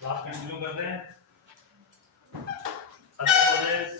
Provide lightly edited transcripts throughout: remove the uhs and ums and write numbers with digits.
Class continue करते हैं। College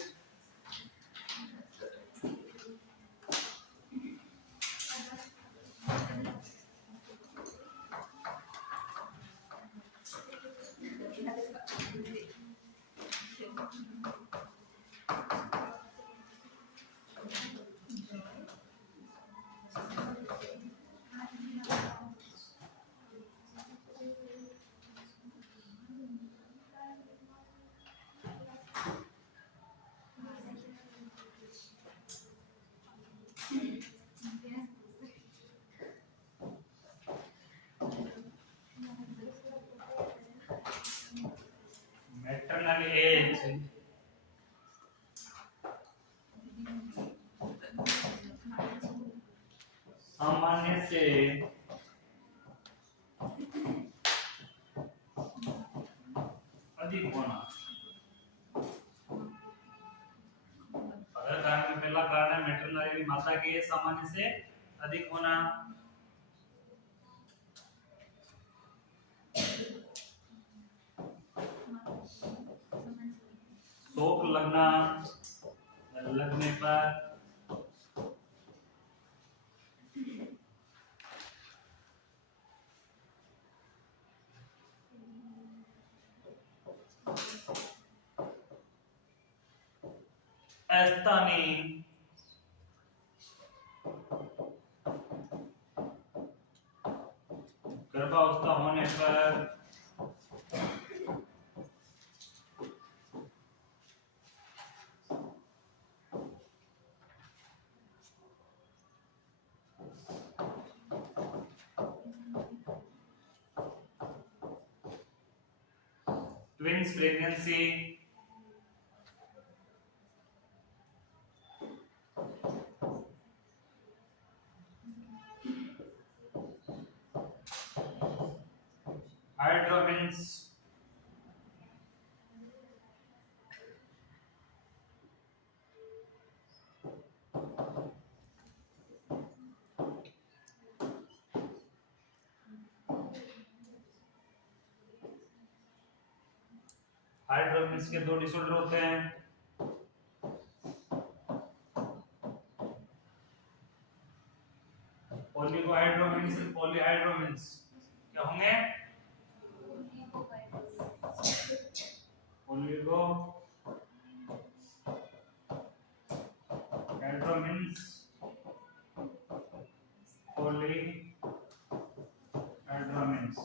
maternal as सामान्य से अधिक होना। अगर कारण में पहला कारण है मैटरनल माता की एज सामान्य से अधिक होना। शोक लगना, लगने पर अस्थानी गर्भावस्था होने पर ट्विंस प्रेगनेंसी हाइड्रोविंस हाइड्रोविंस के दो डिसऑर्डर होते हैं। ओलिगोहाइड्रोविंस और पॉलीहाइड्रोविंस क्या होंगे? ओलिगो हाइड्रोविंस पॉलीहाइड्रोविंस।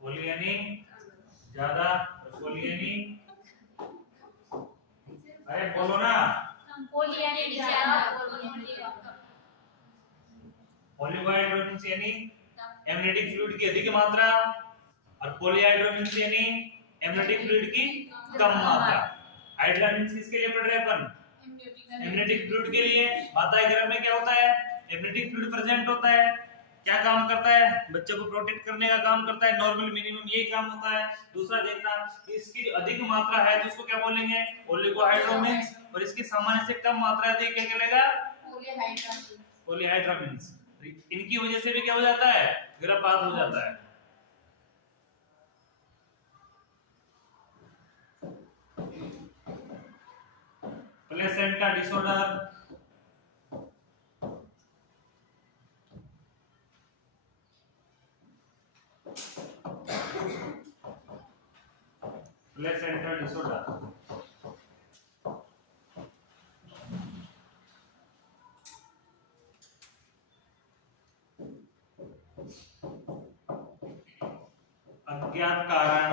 पोली यानी ज्यादा, पोली यानी अरे बोलो ना। ओलिगोहाइड्रोविंस यानी एमनियोटिक फ्लूइड की अधिक मात्रा और पॉलीहाइड्रोविंस यानी एमनियोटिक फ्लूइड की कम मात्रा। हाइड्रोविंस किसके लिए पढ़ रहे हैं अपन? एमनियोटिक फ्लूइड के लिए। माता के गर्भ में क्या होता है? एमनियोटिक फ्लूइड प्रेजेंट होता है। क्या काम करता है? बच्चे को प्रोटेक्ट करने का काम करता है। नॉर्मल मिनिमम यही काम होता है। दूसरा देखना, इसकी अधिक मात्रा है तो उसको क्या बोलेंगे? ओलिगोहाइड्रोविंस। और इसकी सामान्य से कम मात्रा है तो क्या कहलाएगा? पॉलीहाइड्रोविंस। इनकी वजह से भी क्या हो जाता है? गर्भपात हो जाता है। प्लेसेंटा डिसऑर्डर, प्लेसेंटा डिसऑर्डर अज्ञात कारण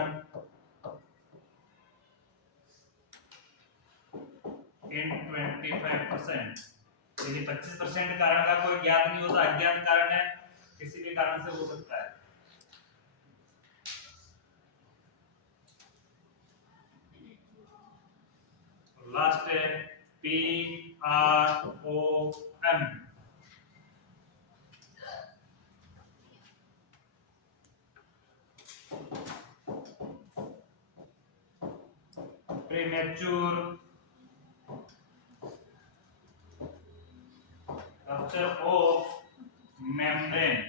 इन 25%, यदि 25% कारण का कोई ज्ञात नहीं होता, अज्ञात कारण है, किसी भी कारण से हो सकता है। लास्ट है PROM, premature rupture of membrane,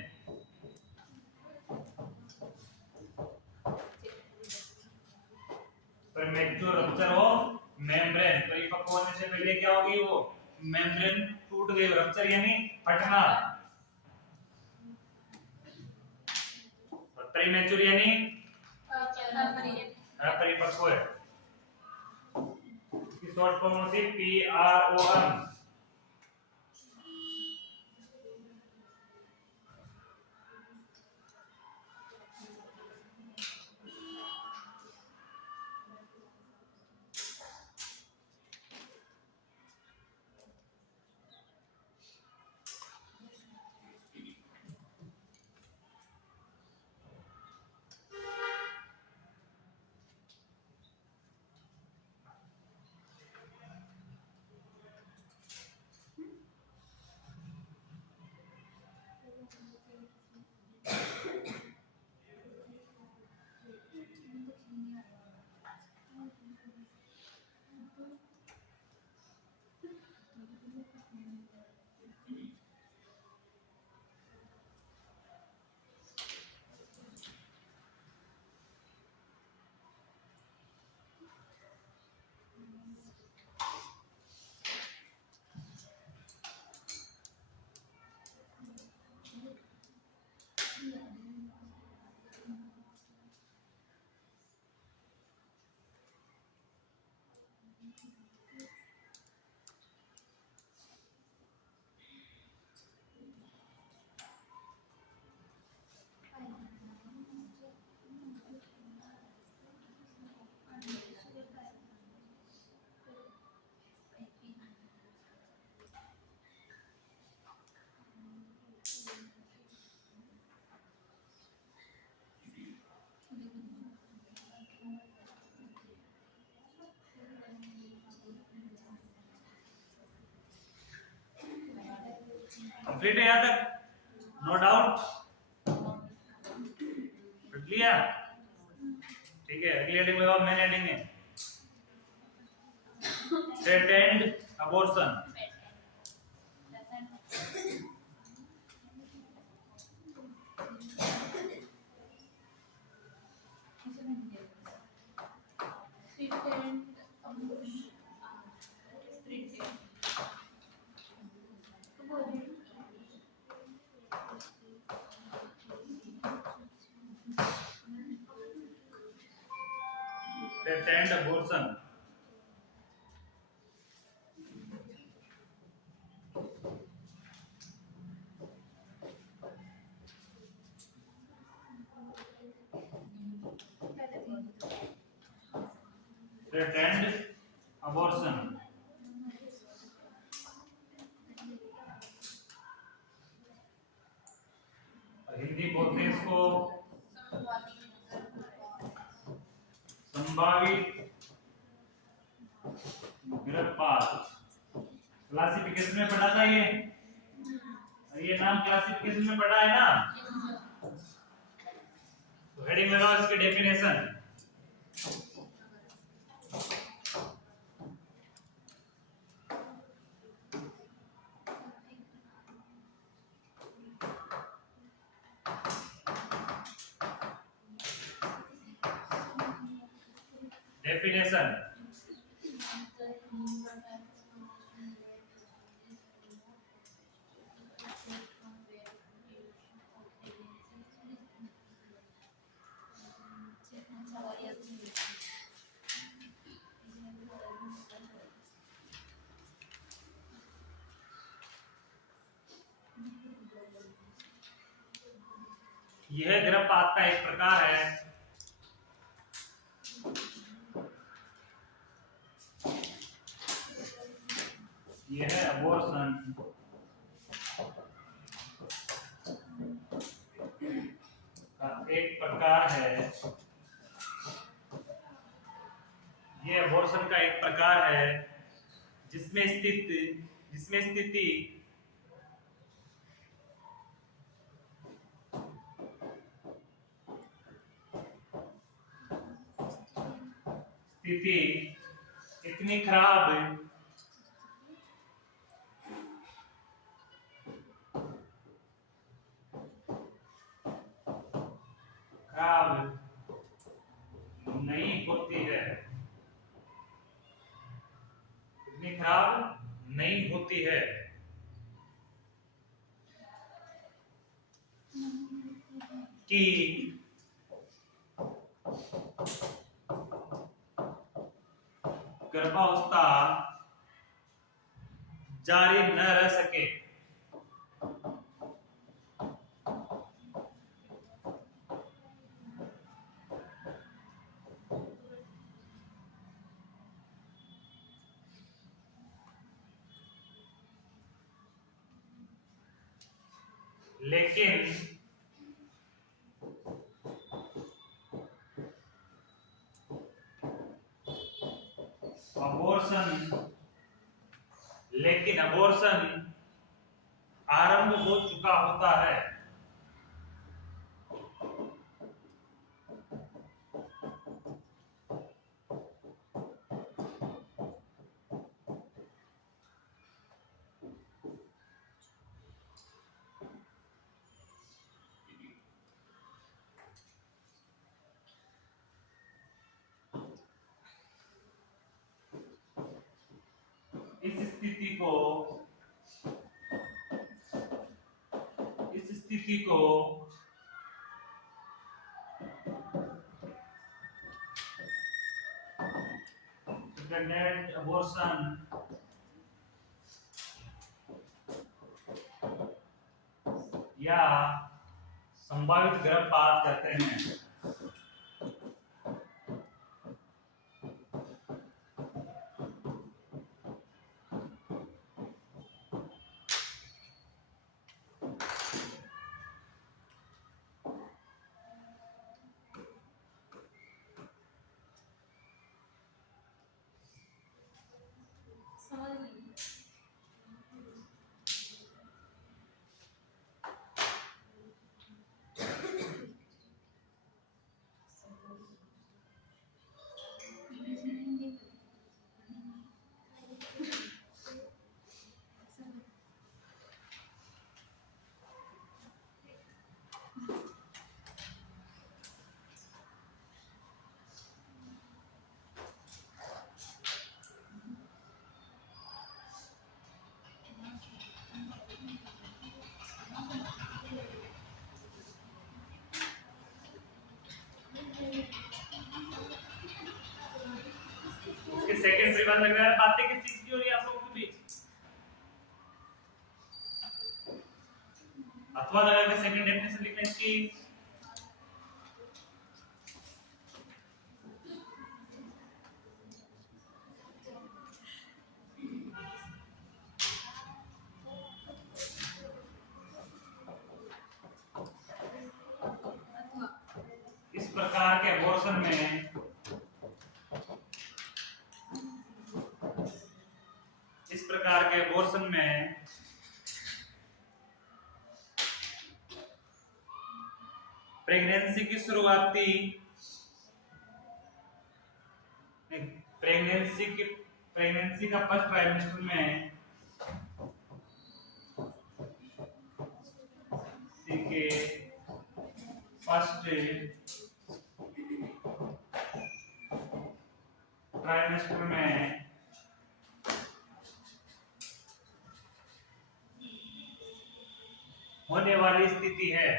premature rupture of membrane, परिपक्व होने से पहले क्या होगी, वो मेम्ब्रेन टूट गई, रप्चर यानी फटना, और प्रीमेच्योर यानी अपरिपक्व है, इसकी शॉर्ट फॉर्म होती है PROM। कंप्लीट है यहाँ तक, नो डाउट, क्लियर, ठीक है। अगली हेडिंग लगाओ, मेन हेडिंग है threatened abortion, threatened abortion, threatened abortion, Hindi बोलते हैं इसको संभावित गर्भपात। क्लासिफिकेशन में पढ़ा था ये नाम क्लासिफिकेशन में पढ़ा है ना, तो हेडिंग लगाओ इसकी डेफिनेशन, डेफिनेशन यह गर्भपात का एक प्रकार है यह अबॉर्शन का एक प्रकार है, यह अबॉर्शन का एक प्रकार है जिसमें स्थिति इतनी खराब नहीं होती है, इतनी खराब नहीं होती है। कि गर्भावस्था जारी न रह सके। लेकिन अबॉर्शन आरंभ हो चुका होता है। इस स्थिति को प्रेग्नेंट अबॉर्शन या संभावित गर्भपात कहते हैं। सेकंड फ्री लग रहा है। बातें किस चीज की हो रही है आप लोगों के बीच? अथवा लगा के सेकंड डेफिनेशन लिखना इसकी। इस प्रकार के अबॉर्शन में प्रेगनेंसी की शुरुआती प्रेगनेंसी का फर्स्ट ट्राइमेस्टर में के फर्स्ट ट्राइमेस्टर में होने वाली स्थिति है।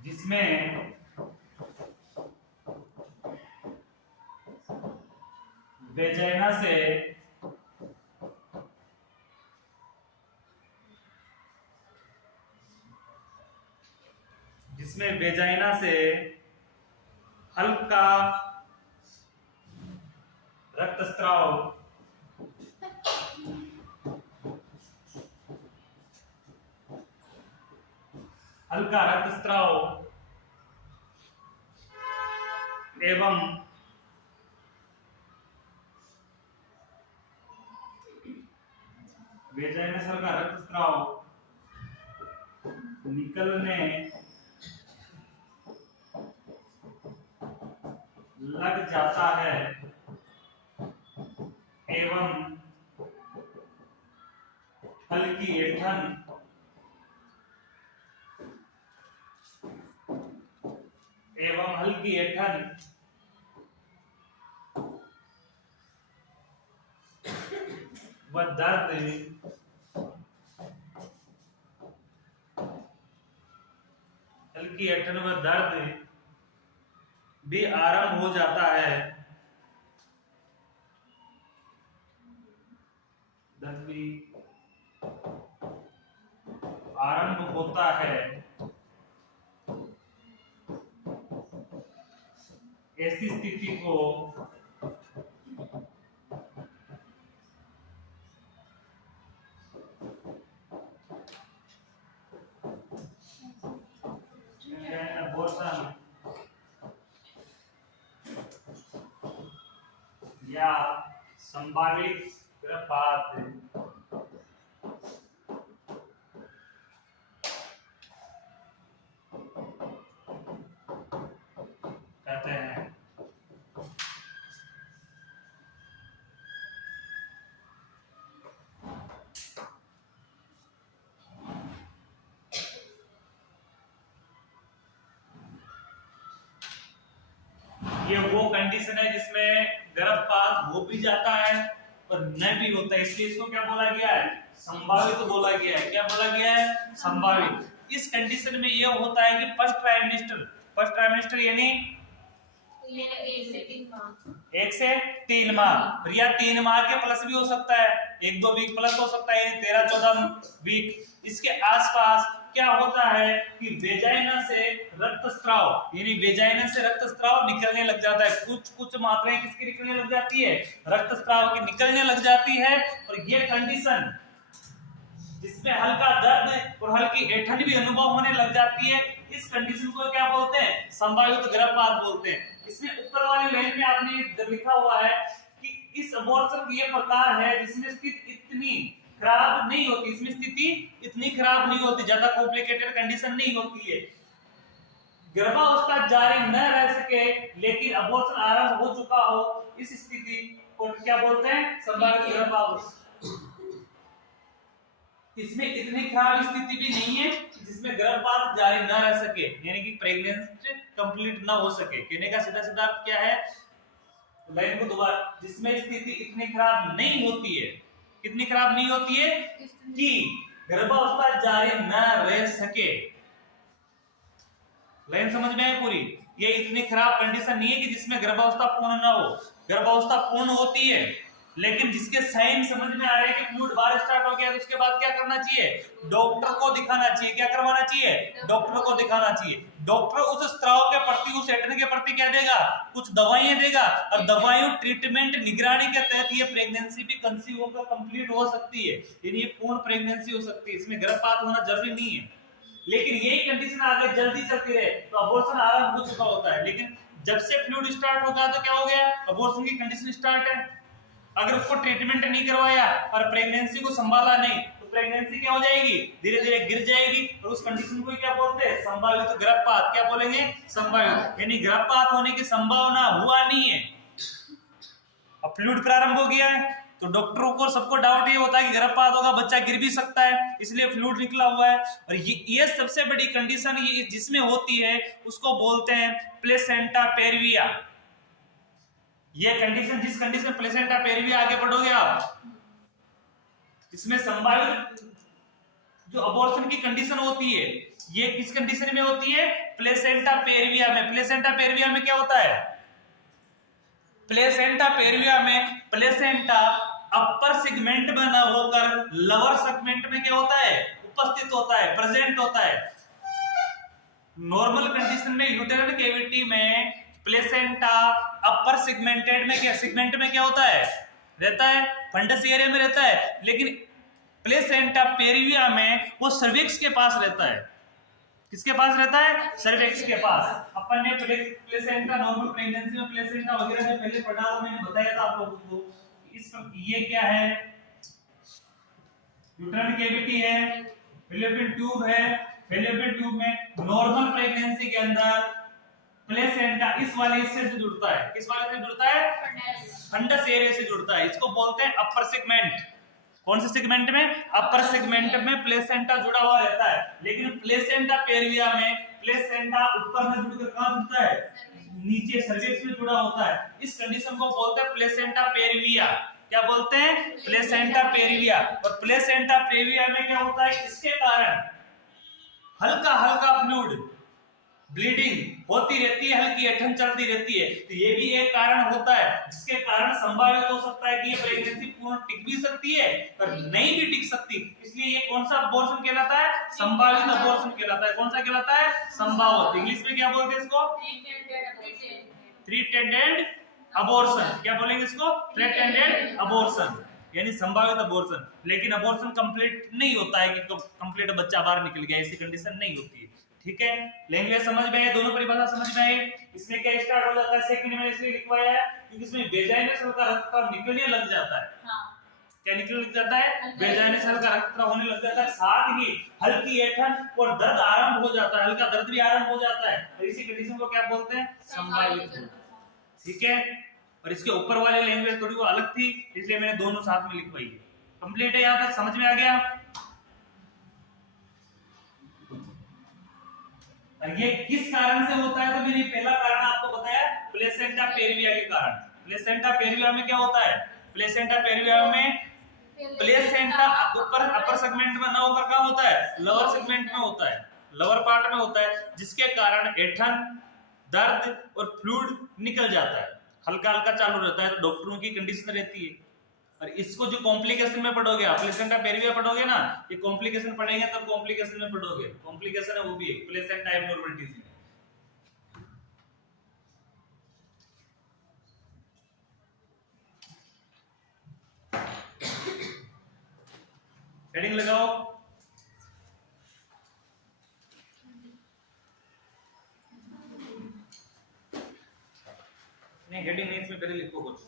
जिसमें वेजाइना से हल्का रक्तस्राव एवं वेजाइनस का रक्तस्राव निकलने लग जाता है एवं हल्की ऐंठन व दर्द हल्की ऐंठन व दर्द भी आरंभ हो जाता है। दर्द भी आरंभ होता है। ऐसी स्थिति को अबॉर्शन या संभावित गर्भपात कहते हैं। ये वो कंडीशन है जिसमें गर्भपात हो भी जाता है और न भी होता है, इसलिए इसको क्या बोला गया है? संभावित बोला गया है। क्या बोला गया है? संभावित। इस कंडीशन में यह होता है कि फर्स्ट ट्राइमेस्टर यानी 1 से 3 माह, और या 3 माह के प्लस भी हो सकता है, 1-2 वीक प्लस हो सकता है, 13-14 वीक। इसके आसपास क्या होता है कि वेजाइना से रक्तस्राव यानी वेजाइना से रक्तस्राव निकलने लग जाता है। कुछ मात्राएं किसकी निकलने लग जाती है? रक्तस्राव की निकलने लग जाती है। और ये कंडीशन जिसमें हल्का दर्द और हल्की ऐंठन भी अनुभव होने लग जाती है, इस कंडीशन को क्या बोलते हैं? संभावित गर्भपात बोलते हैं। इसमें ऊपर वाली लाइन में आपने लिखा हुआ है कि इस अबॉर्शन की ये प्रकार है जिसमें स्थिति इतनी खराब नहीं होती, इसमें स्थिति इतनी खराब नहीं होती, ज्यादा कॉम्प्लिकेटेड कंडीशन नहीं होती है, गर्भावस्था जारी न रह सके लेकिन अबॉर्शन आरंभ हो चुका हो, इस स्थिति को क्या बोलते हैं? संभावित गर्भपात। इसमें इतनी खराब स्थिति भी नहीं है जिसमें गर्भपात जारी न रह सके, यानी कि प्रेगनेंसी कंप्लीट ना हो सके। कहने का सीधा सीधा क्या है? लाइन को दोबारा, जिसमें स्थिति इतनी खराब नहीं होती है, कितनी खराब नहीं होती है कि गर्भावस्था जारी न रह सके। लाइन समझ में है पूरी? ये इतनी खराब कंडीशन नहीं है कि जिसमें गर्भावस्था पूर्ण ना हो, गर्भावस्था पूर्ण होती है, लेकिन जिसके साइन समझ में आ रहे हैं कि फ्लूइड बाहर स्टार्ट हो गया, तो उसके बाद क्या करना चाहिए? डॉक्टर को दिखाना चाहिए। क्या करवाना चाहिए? डॉक्टर को दिखाना चाहिए। डॉक्टर उस स्त्राव के प्रति, उस ऐंठन के प्रति क्या देगा? कुछ दवाइयां देगा, और दवाइयों ट्रीटमेंट निगरानी के तहत ये प्रेगनेंसी भी कंसीव होकर कंप्लीट हो सकती है, यानी ये पूर्ण प्रेगनेंसी हो सकती है। इसमें गर्भपात होना जरूरी नहीं है, लेकिन यही कंडीशन आगे जल्दी चलती रहे तो अबॉर्शन आरंभ हो चुका होता है। लेकिन जब से फ्लूइड स्टार्ट होगा तो क्या हो गया? अबॉर्शन की कंडीशन स्टार्ट है। अगर उसको ट्रीटमेंट नहीं करवाया और प्रेगनेंसी को संभाला नहीं तो प्रेगनेंसी क्या हो जाएगी? धीरे धीरे गिर जाएगी, और उस कंडीशन को क्या बोलते हैं? संभावित गर्भपात। क्या बोलेंगे? संभावित, यानी गर्भपात होने की संभावना हुआ नहीं है। अब फ्लूइड प्रारंभ हो गया है तो डॉक्टरों को सबको डाउट ये होता है कि गर्भपात होगा, बच्चा गिर भी सकता है, इसलिए फ्लूइड निकला हुआ है। और ये सबसे बड़ी कंडीशन ये जिसमें होती है उसको बोलते हैं प्लेसेंटा पेरविया। ये कंडीशन, जिस कंडीशन प्लेसेंटा पेरविया, आगे बढ़ोगे आप, इसमें संभावित जो अबॉर्शन की कंडीशन होती है ये किस कंडीशन में होती है? प्लेसेंटा पेरविया में। प्लेसेंटा पेरविया में क्या होता है? प्लेसेंटा पेरविया में प्लेसेंटा अपर सेगमेंट में न होकर लोअर सेगमेंट में क्या होता है? उपस्थित होता है, प्रेजेंट होता है। नॉर्मल कंडीशन में यूटेरल कैविटी में प्लेसेंटा अपर सेगमेंटेड में क्या, सेगमेंट में क्या होता है? रहता है, फंडस एरिया में रहता है, लेकिन प्लेसेंटा पेरविया में वो सर्विक्स के पास रहता है। किसके पास रहता है? सर्विक्स के पास। अपन ने प्लेसेंटा, नॉर्मल प्रेगनेंसी में प्लेसेंटा वगैरह जो पहले पढ़ा था, मैंने बताया था आप लोगों को। इस ये क्या है? यूट्राइन कैविटी है, फैलोपियन ट्यूब है। फैलोपियन ट्यूब में नॉर्मल प्रेगनेंसी के अंदर प्लेसेंटा इस वाले हिस्से से जुड़ता है। किस वाले से जुड़ता है? फंडस एरिया से जुड़ता है। इसको बोलते हैं अपर सेगमेंट। कौन से सेगमेंट में? अपर सेगमेंट में प्लेसेंटा जुड़ा हुआ रहता है। लेकिन प्लेसेंटा पेरिविया में प्लेसेंटा ऊपर में जुड़कर कहां जुड़ता है? नीचे सर्विक्स में जुड़ा होता है। इस कंडीशन को बोलते हैं प्लेसेंटा पेरिविया। क्या बोलते हैं? प्लेसेंटा पेरिविया। और प्लेसेंटा पेरिविया में क्या होता है? इसके कारण हल्का हल्का फ्लूइड ब्लीडिंग होती रहती है, हल्की ऐंठन चलती रहती है। तो ये भी एक कारण होता है जिसके कारण संभावित हो सकता है कि ये प्रेगनेंसी पूर्ण टिक भी सकती है और नहीं भी टिक सकती। इसलिए ये कौन सा अबॉर्शन कहलाता है? संभावित अबॉर्शन कहलाता है। कौन सा कहलाता है? संभावित। इंग्लिश में क्या बोलते हैं इसको? थ्रेटेंडेड अबॉर्शन। क्या बोलेंगे इसको? थ्रेटेंडेड अबॉर्शन, यानी संभावित अबॉर्शन। लेकिन अबॉर्शन कंप्लीट नहीं होता है कि कंप्लीट बच्चा बाहर निकल गया, ऐसी कंडीशन नहीं होती है। ठीक है, लैंग्वेज समझ में आए? दोनों परिभाषा समझ में आए? इसमें क्या स्टार्ट हो जाता है? सेकंड में इसलिए लिखवाया है क्योंकि इसमें वेजाइनल का रक्तस्राव निकलने लग जाता है। क्या निकलने लग जाता है? वेजाइनल का रक्तस्राव होने लग जाता है, साथ ही हल्की ऐंठन और दर्द आरंभ हो जाता है, हल्का दर्द भी आरंभ हो जाता है। और इसी कंडीशन को क्या बोलते हैं? संभावित। ठीक है, और इसके ऊपर वाली लैंग्वेज थोड़ी वो अलग थी, इसलिए मैंने दोनों साथ में लिखवाई है। कंप्लीट है? यहां तक समझ में आ गया? ये किस कारण से होता है? तो मैंने पहला कारण आपको बताया, प्लेसेंटा पेरिविया के कारण। प्लेसेंटा पेरिविया में क्या होता है? प्लेसेंटा पेरिविया में प्लेसेंटा ऊपर अपर सेगमेंट में ना होकर कहां होता है? लोअर सेगमेंट में होता है, लोअर पार्ट में होता है, जिसके कारण ऐंठन, दर्द और फ्लूइड निकल जाता है, हल्का हल्का चालू रहता है। तो डॉक्टरों की कंडीशन रहती है। और इसको जो कॉम्प्लिकेशन में पढ़ोगे आप, प्लेसेंटा पेरिविया पढ़ोगे ना, ये कॉम्प्लिकेशन पढ़ेंगे तब कॉम्प्लिकेशन में पढ़ोगे। कॉम्प्लिकेशन है वो भी एक प्लेसेंटा एब्नॉर्मलिटीज में। हेडिंग लगाओ। नहीं, हेडिंग नहीं, इसमें पहले लिखो कुछ,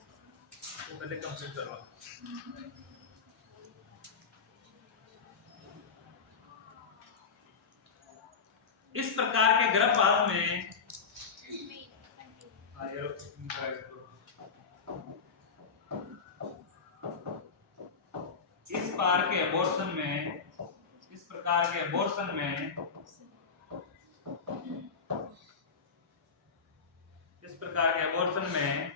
तो पहले कंप्लीट करवा। इस प्रकार के गर्भपात में इस प्रकार के अबॉर्शन में इस प्रकार के अबॉर्शन में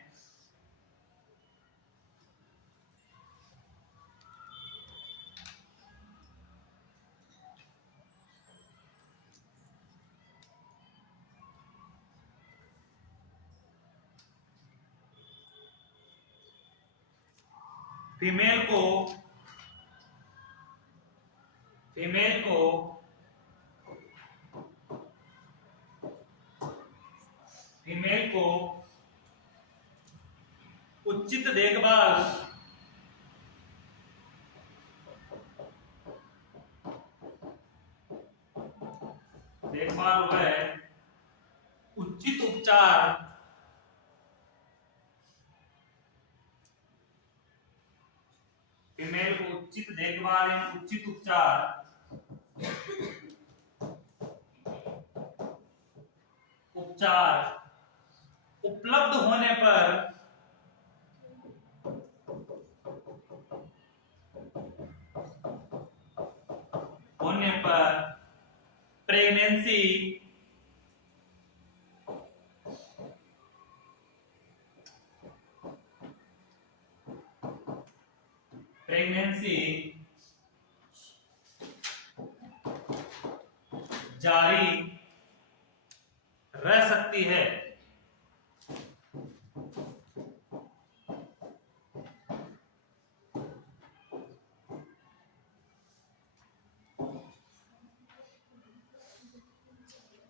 फीमेल को उचित देखभाल व उचित उपचार फीमेल को उचित देखभाल एवं उचित उपचार उपलब्ध होने पर प्रेगनेंसी जारी रह सकती है।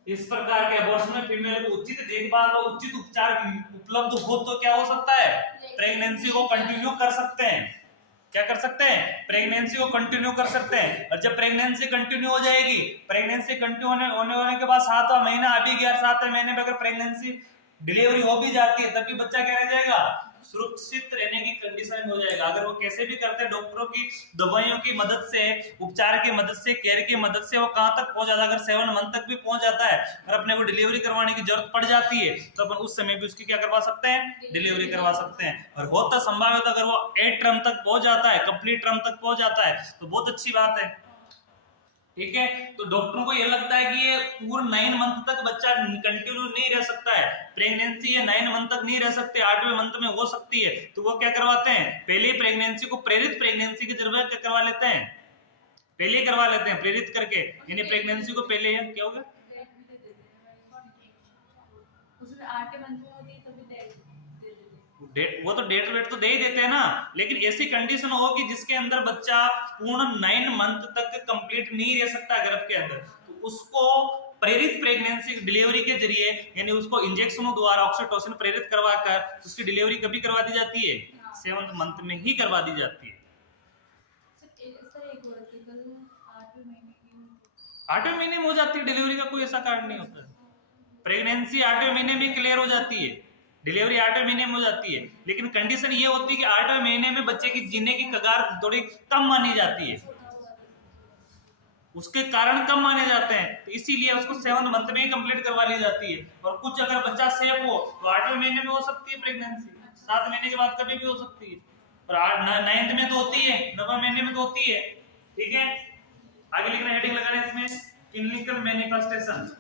इस प्रकार के अबॉर्शन में फीमेल को उचित देखभाल और उचित उपचार उपलब्ध हो तो क्या हो सकता है? प्रेगनेंसी को कंटिन्यू कर सकते हैं। क्या कर सकते हैं, प्रेगनेंसी को कंटिन्यू कर सकते हैं। और जब प्रेगनेंसी कंटिन्यू हो जाएगी, प्रेगनेंसी कंटिन्यू होने के बाद 7वां महीना आ भी गया, 7वें महीने में अगर प्रेगनेंसी डिलीवरी हो भी जाती है, तब भी बच्चा क्या रह जाएगा, सुरक्षित रहने की कंडीशन में हो जाएगा। अगर वो कैसे भी करते हैं, डॉक्टरों की दवाइयों की मदद से, उपचार की मदद से, केयर की मदद से वो कहां तक पहुंच जाता है, अगर 7 मंथ तक भी पहुंच जाता है और अपने को डिलीवरी करवाने की जरूरत पड़ जाती है, तो अपन उस समय भी उसकी क्या करवा सकते हैं, डिलीवरी करवा सकते हैं। और होता संभावित अगर वो 8 टर्म तक पहुंच जाता है, कंप्लीट टर्म तक पहुंच जाता है, तो बहुत अच्छी बात है। ठीक है, तो डॉक्टरों को ये लगता है कि ये पूरे 9 मंथ तक बच्चा कंटिन्यू नहीं रह सकता है, प्रेगनेंसी ये 9 मंथ तक नहीं रह सकती, 8वें मंथ में हो सकती है, तो वो क्या करवाते हैं, पहले प्रेगनेंसी को प्रेरित प्रेगनेंसी की जरूरत क्या करवा लेते हैं, पहले करवा लेते हैं, प्रेरित करके, यानी प्रेगनेंसी को पहले क्या होगा, डेट, वो तो डेट वेट तो दे ही देते हैं ना, लेकिन ऐसी कंडीशन हो कि जिसके अंदर बच्चा पूर्ण 9 मंथ तक कंप्लीट नहीं रह सकता गर्भ के अंदर, तो उसको प्रेरित प्रेगनेंसी डिलीवरी के जरिए, यानी उसको इंजेक्शनों द्वारा ऑक्सीटोसिन प्रेरित करवाकर उसकी डिलीवरी कभी करवा दी जाती है, 7th मंथ में ही करवा दी जाती है। 8वें महीने में हो जाती है डिलीवरी, का कोई ऐसा कारण नहीं होता है, प्रेगनेंसी 8वें महीने में क्लियर हो जाती है, डिलीवरी 8वें महीने में हो जाती है, लेकिन कंडीशन ये होती है कि 8वें महीने में बच्चे की जीने की कगार थोड़ी कम मानी जाती है, उसके कारण कम माने जाते हैं, तो इसीलिए उसको 7 मंथ में ही कंप्लीट करवा ली जाती है। और कुछ अगर बच्चा सेफ हो तो 8वें महीने में हो सकती है प्रेगनेंसी, 7 महीने के बाद कभी भी हो सकती है, और 9th में तो होती है, 9वें महीने में तो होती है। ठीक है, आगे लिखना, हेडिंग लगाना है इसमें, clinical manifestation.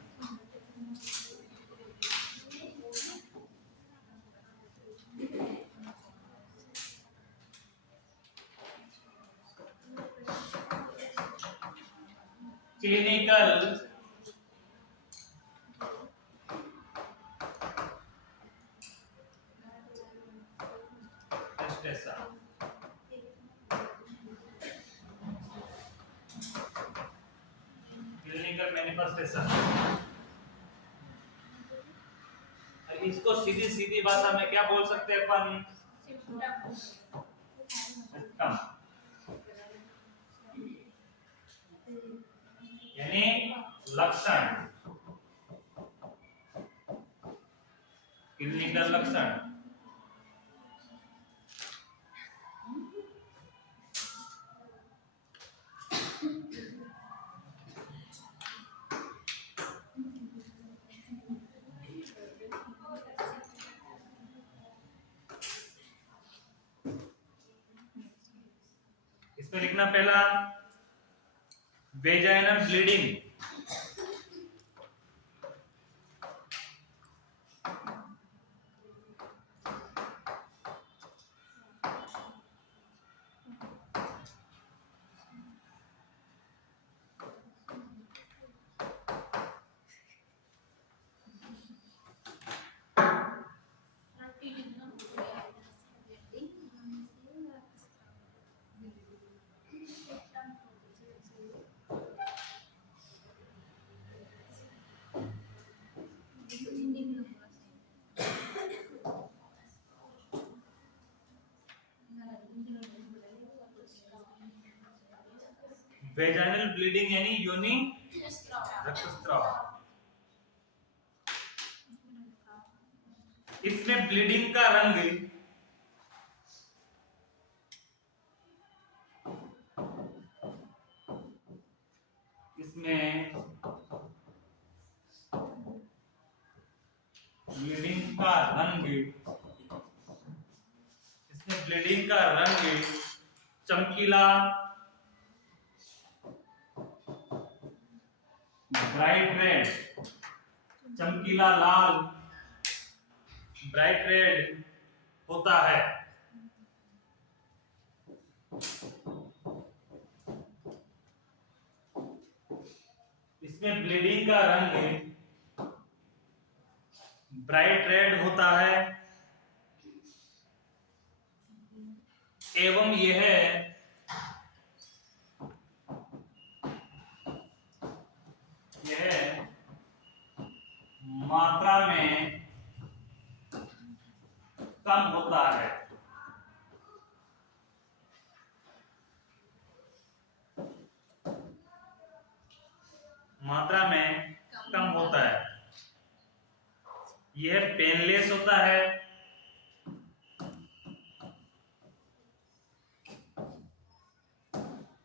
Clinical clinical manifestation, इसको सीधी सीधी भाषा में क्या बोल सकते हैं अपन, यानी लक्षण, क्लिनिकल लक्षण। इसमें लिखना पहला, वेजाइनल ब्लीडिंग, वेजाइनल ब्लीडिंग यानी योनि रक्तस्राव। इसमें ब्लीडिंग का रंग ब्लीडिंग का रंग चमकीला, ब्राइट रेड, चमकीला लाल, ब्राइट रेड होता है। इसमें ब्लीडिंग का रंग ब्राइट रेड होता है एवं यह मात्रा में कम होता है। यह पेनलेस होता है,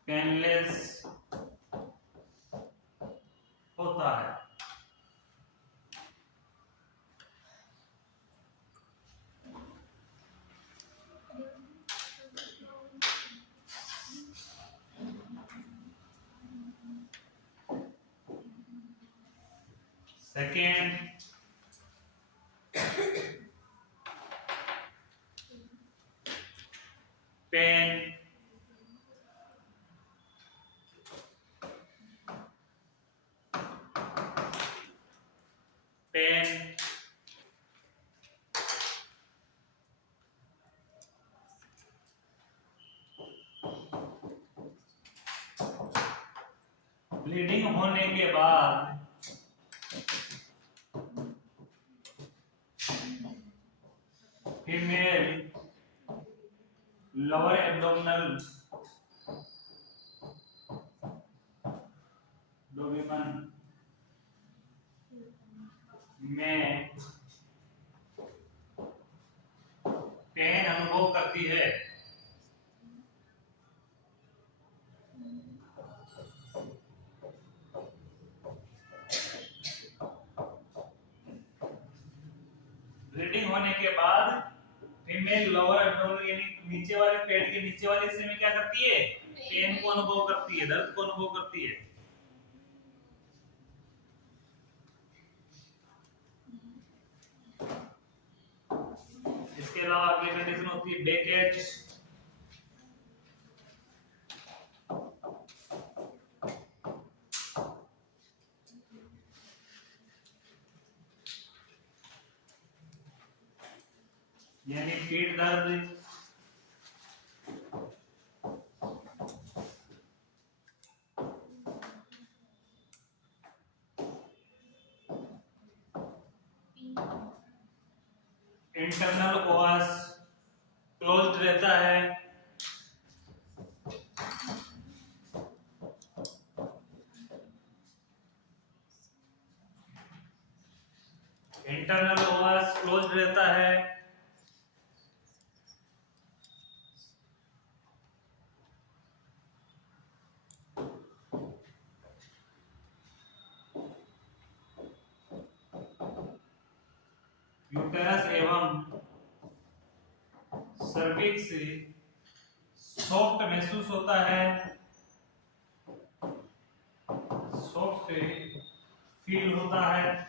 पेनलेस होता है। सेकेंड, पेन पेन ब्लीडिंग होने के बाद फीमेल लोअर एब्डोमिनल डोमिनल में पेन अनुभव करती है। ब्लीडिंग होने के बाद फीमेल लोअर एब्डोमिनल यानी नीचे वाले पेट के नीचे वाले हिस्से में क्या करती है? पेन को अनुभव करती है, दर्द को अनुभव करती है। इसके अलावा अगली कंडीशन होती है बेकेज। यानी पेट दर्द। इंटरनल ओआस क्लोज्ड रहता है। इंटरनल ओआस क्लोज्ड रहता है। यूटेरस एवं सर्विक्स सॉफ्ट महसूस होता है, सॉफ्ट फील होता है।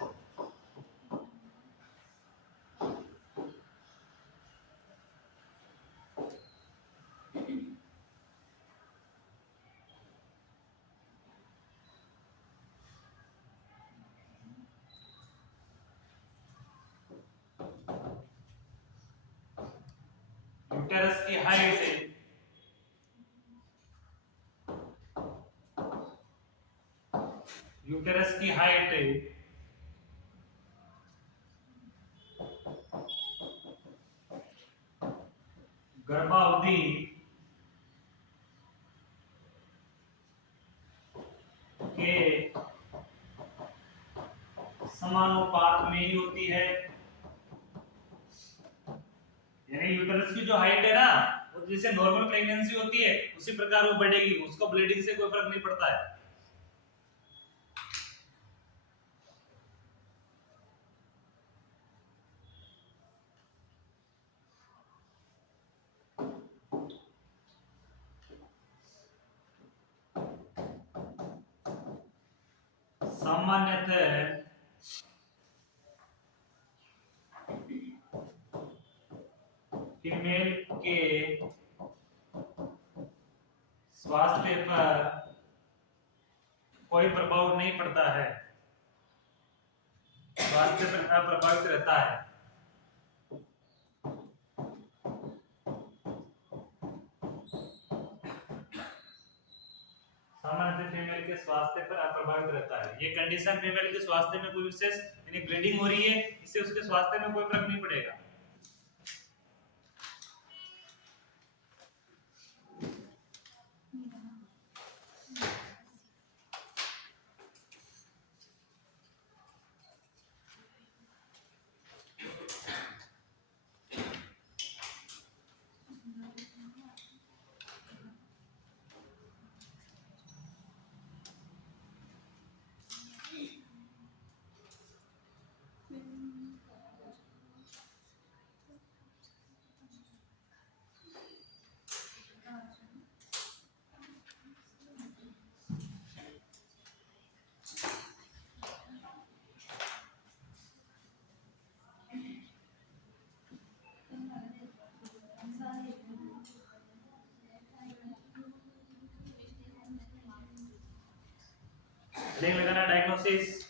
यूटेरस की हाइट यूटेरस की हाइट गर्भावधि के समानुपात में ही होती है। यानी यूटेरस की जो हाइट है ना, वो जैसे नॉर्मल प्रेगनेंसी होती है उसी प्रकार वो बढ़ेगी, उसको ब्लीडिंग से कोई फर्क नहीं पड़ता है। सामान्यतः फीमेल के स्वास्थ्य पर कोई प्रभाव नहीं पड़ता है, स्वास्थ्य पर अप्रभावित रहता है। सामान्यतः फीमेल के स्वास्थ्य पर अप्रभावित रहता है। ये कंडीशन फीमेल के स्वास्थ्य में कोई विशेष यानी ब्लीडिंग हो रही है, इससे उसके स्वास्थ्य में कोई फर्क नहीं पड़ेगा। डायग्नोसिस।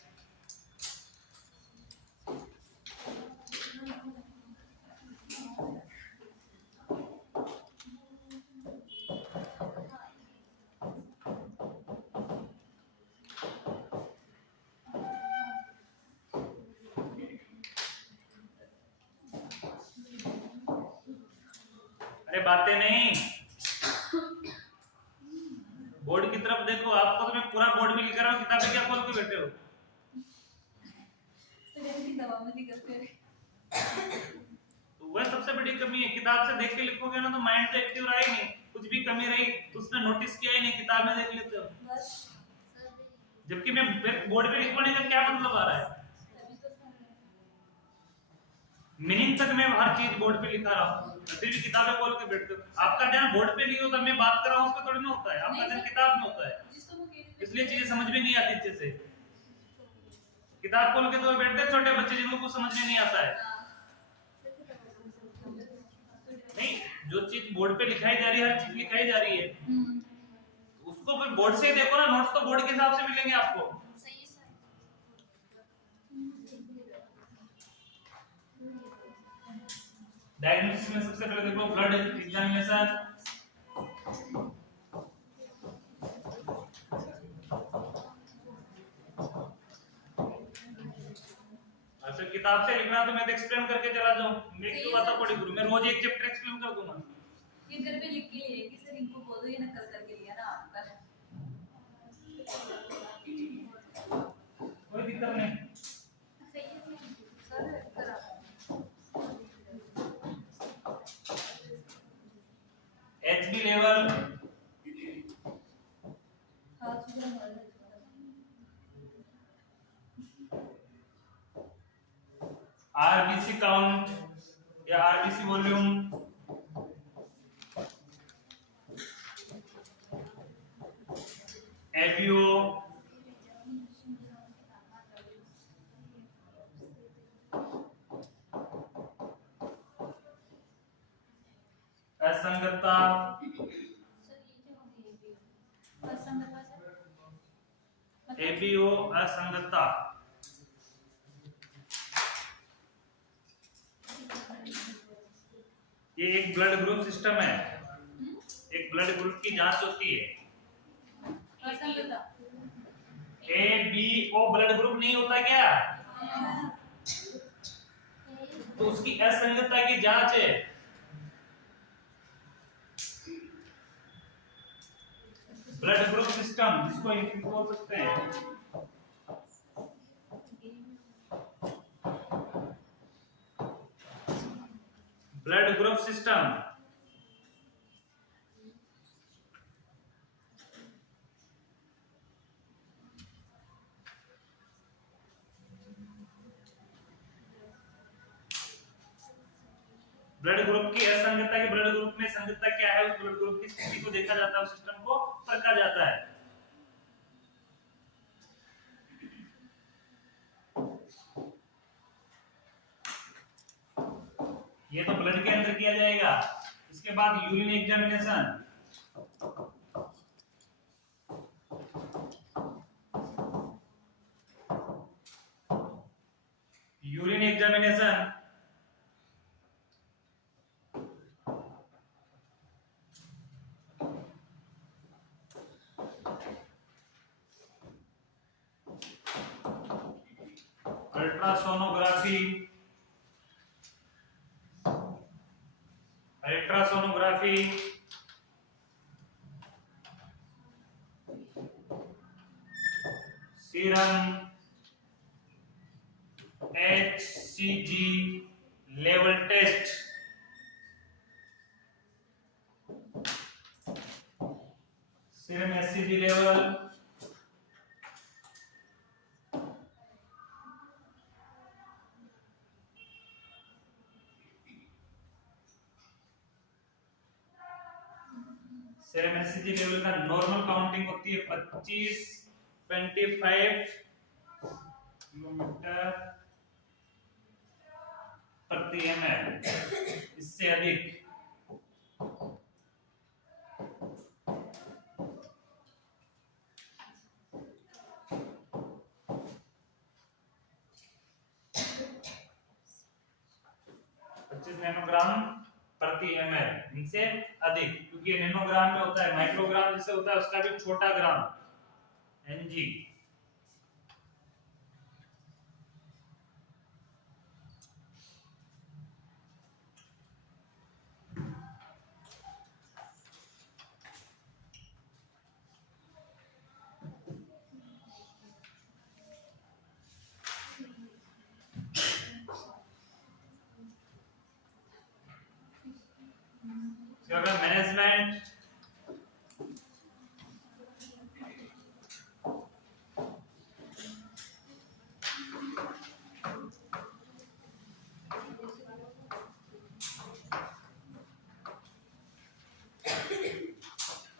अरे बातें नहीं, बोर्ड की तरफ देखो। आपको तो मैं पूरा बोर्ड में लिख रहा हूँ, किताबें क्या खोल के बैठे हो? तो वह सबसे बड़ी कमी है। किताब से देख के लिखोगे ना तो माइंड तो एक्टिव रहा ही नहीं, कुछ भी कमी रही तो उसने नोटिस किया ही नहीं, किताब में देख लेते हो। जबकि मैं बोर्ड पे लिखवाने का क्या मतलब आ रहा है? मीनिंग तक मैं हर चीज बोर्ड पे लिखा रहा हूँ, फिर भी किताबें खोल के बैठते हो। आपका ध्यान बोर्ड पे नहीं होता, मैं बात कर रहा हूँ उस पे थोड़ी ना होता है, आपका ध्यान किताब में होता है, इसलिए चीजें समझ में नहीं आती अच्छे से। किताब खोल के तो बैठते हैं छोटे बच्चे जिनको कुछ समझ में नहीं आता है। नहीं, जो चीज बोर्ड पे लिखाई जा रही है, हर चीज लिखाई जा रही है, उसको फिर बोर्ड से ही देखो ना। नोट्स तो बोर्ड के हिसाब से मिलेंगे आपको। डायग्नोसिस में सबसे पहले देखो ब्लड एग्जामिनेशन। अच्छा, किताब से लिखना तो मैं तो एक्सप्लेन करके चला जाऊं, मैं क्यों बातें पढ़ी करूं? मैं रोज एक चैप्टर एक्सप्लेन कर दूंगा। ये घर पे लिख के लिए कि सर इनको बोल दो ये नकल करके लिया ना आपका, कोई दिक्कत नहीं। सही है सर करा। एचबी लेवल, आरबीसी काउंट या आरबीसी वॉल्यूम, एबीओ, असंगतता, एबीओ असंगतता। ये एक ब्लड ग्रुप सिस्टम है, एक ब्लड ग्रुप की जांच होती है। A B O blood group नहीं होता क्या? तो उसकी असंगतता की जांच है। ब्लड ग्रुप सिस्टम जिसको इंग्लिश में बोल सकते हैं, blood group system. Blood group की असंगतता की ब्लड ग्रुप में संगतता क्या है, उस ब्लड ग्रुप की स्थिति को देखा जाता है, उस सिस्टम को परखा जाता है। ये तो ब्लड के अंदर किया जाएगा। इसके बाद urine examination. Urine examination ultrasonography, ultrasonography, serum HCG level test, serum HCG level, serum HCG level का नॉर्मल काउंटिंग होती है 25 किलोमीटर प्रति ml, इससे अधिक नैनोग्राम प्रति ml, इनसे अधिक, क्योंकि ये नैनोग्राम में होता है, माइक्रोग्राम जिसे होता है उसका भी छोटा ग्राम mg। मैनेजमेंट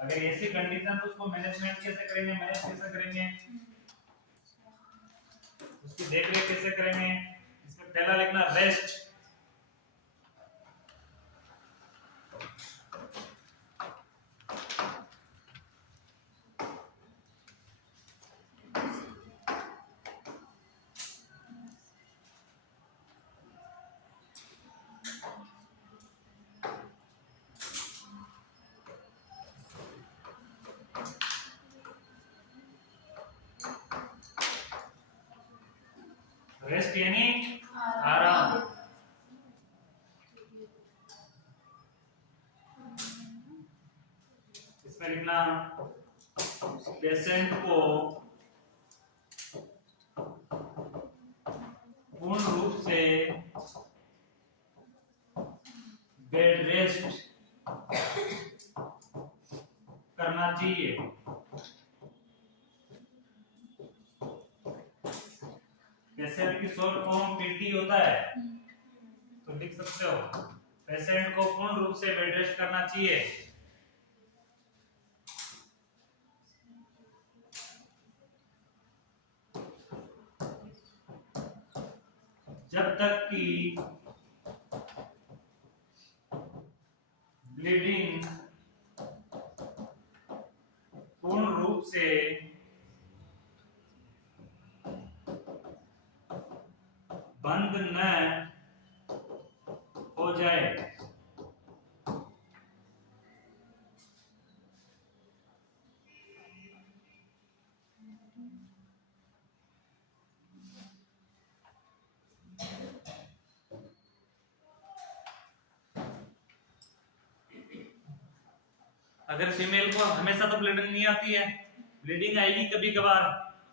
अगर ऐसी कंडीशन तो उसको मैनेजमेंट कैसे करेंगे, मैनेज कैसे करेंगे, उसकी देखरेख कैसे करेंगे। इसमें पहला लिखना रेस्ट, रेस्ट यानी आराम। इसमें लिखना पेशेंट को पूर्ण रूप से बेड रेस्ट करना चाहिए। पेशेंट की शॉर्ट फॉर्म पीटी होता है, तो लिख सकते हो पेशेंट को पूर्ण रूप से बेड रेस्ट करना चाहिए जब तक कि ब्लीडिंग पूर्ण रूप से बंद न हो जाए। अगर फीमेल को हमेशा तो ब्लीडिंग नहीं आती है, ब्लीडिंग आएगी कभी कभार,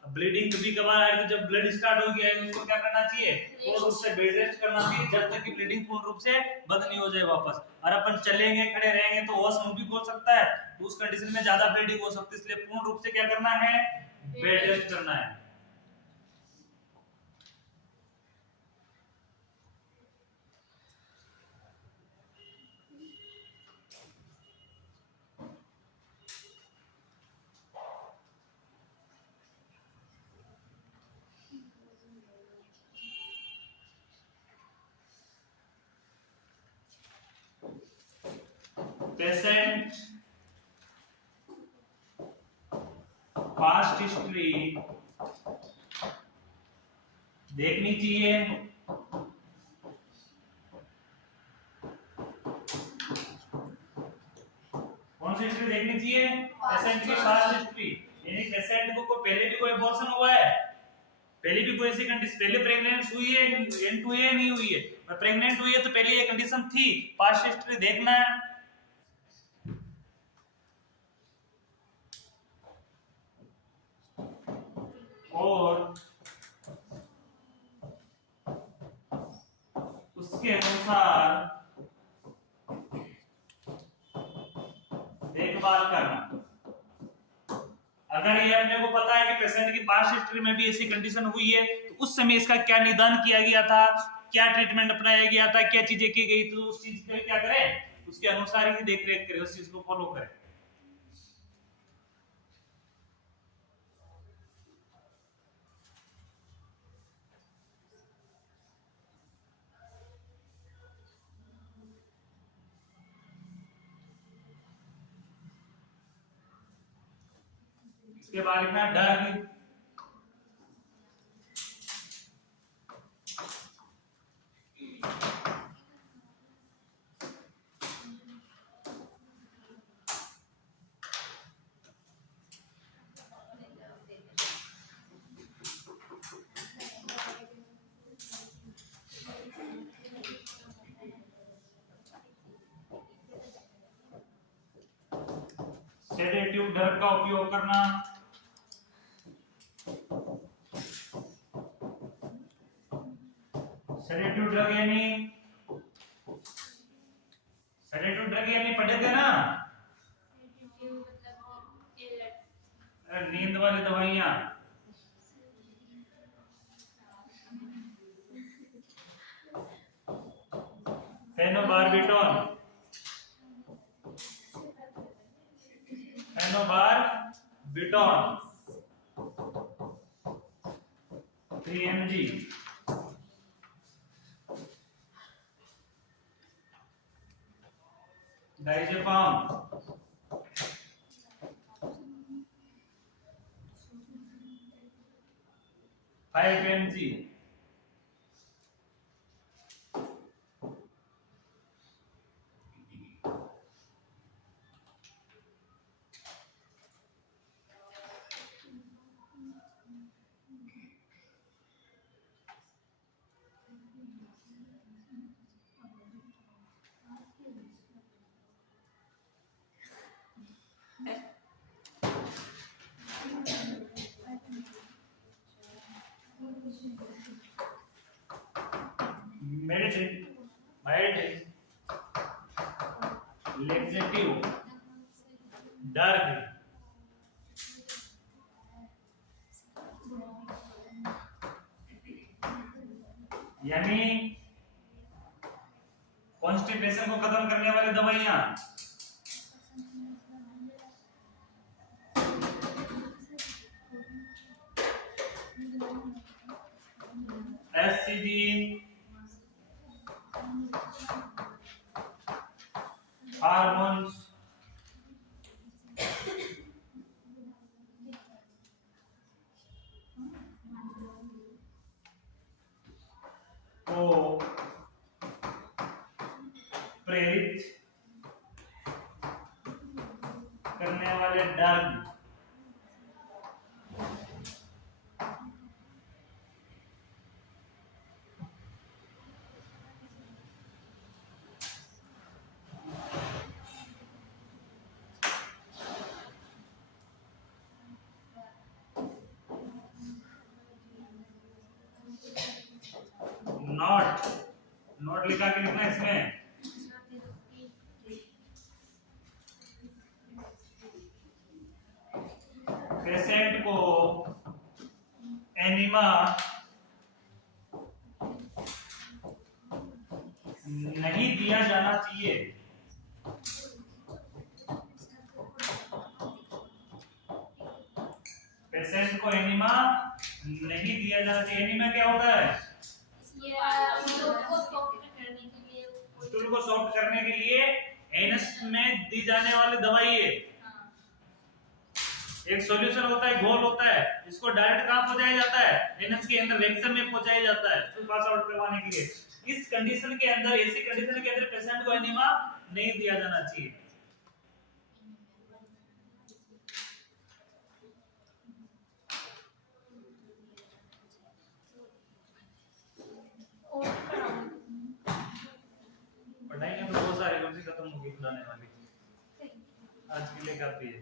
ब्लीडिंग कभी कभार आएगी, जब ब्लड स्टार्ट हो गया है उसको क्या करना चाहिए, पूर्ण रूप से बेड रेस्ट करना चाहिए जब तक कि ब्लीडिंग पूर्ण रूप से बंद नहीं हो जाए वापस। और अपन चलेंगे खड़े रहेंगे तो वॉश मुंह भी खोल सकता है, तो उस कंडीशन में ज्यादा ब्लीडिंग हो सकती है, इसलिए पूर्ण रूप से क्या करना है, बेड रेस्ट करना है। पेशेंट पास्ट हिस्ट्री देखनी चाहिए, कौन सी हिस्ट्री देखनी चाहिए, पेशेंट की पास्ट हिस्ट्री, यानी पेशेंट को पहले भी कोई अबॉर्शन हुआ है, पहले भी कोई ऐसी कंडीशन, पहले प्रेग्नेंट हुई है, N2A नहीं हुई है, पर प्रेग्नेंट हुई है तो पहले ये कंडीशन थी, पास्ट हिस्ट्री देखना है। और उसके अनुसार देखभाल करना। अगर ये अपने को पता है कि पेशेंट की पास्ट हिस्ट्री में भी ऐसी कंडीशन हुई है तो उस समय इसका क्या निदान किया गया था, क्या ट्रीटमेंट अपनाया गया था, क्या चीजें की गई, तो उस चीज पे क्या करें, उसके अनुसार ही देख रेख करें, उस चीज को फॉलो करें। इसके बारे में डर, ड्रग का उपयोग करना, सेडेटिव ड्रग यानी पढ़े थे ना, नींद वाली दवाइयां, फेनोबारबिटॉन, फेनोबारबिटॉन 3 mg, diazepam 5 mg, medicine mild laxative dark यानी कॉन्स्टिपेशन को खत्म करने वाली दवाइयां, एससीजी, हार्मोन्स, को प्रेरित करने वाले ड्रग, नॉट लिखा के लिखना इसमें, पेशेंट को एनिमा नहीं दिया जाना चाहिए, पेशेंट को एनिमा नहीं दिया जाना चाहिए। एनिमा क्या होता है? स्टूल को सॉफ्ट करने के लिए एनस में दी जाने वाली दवाई है। एक सॉल्यूशन होता है, घोल होता है, इसको डायरेक्ट कहां पहुंचाया जाता है? एनस के अंदर रेक्टम में पहुंचाया जाता है तो पास आउट करवाने के लिए। इस कंडीशन के अंदर, ऐसी कंडीशन के अंदर पेशेंट को एनिमा नहीं दिया जाना चाहिए। पढ़ाई में तो बहुत सारे कौन सी खत्म होगी पुराने वाली, आज के लिए काफी है।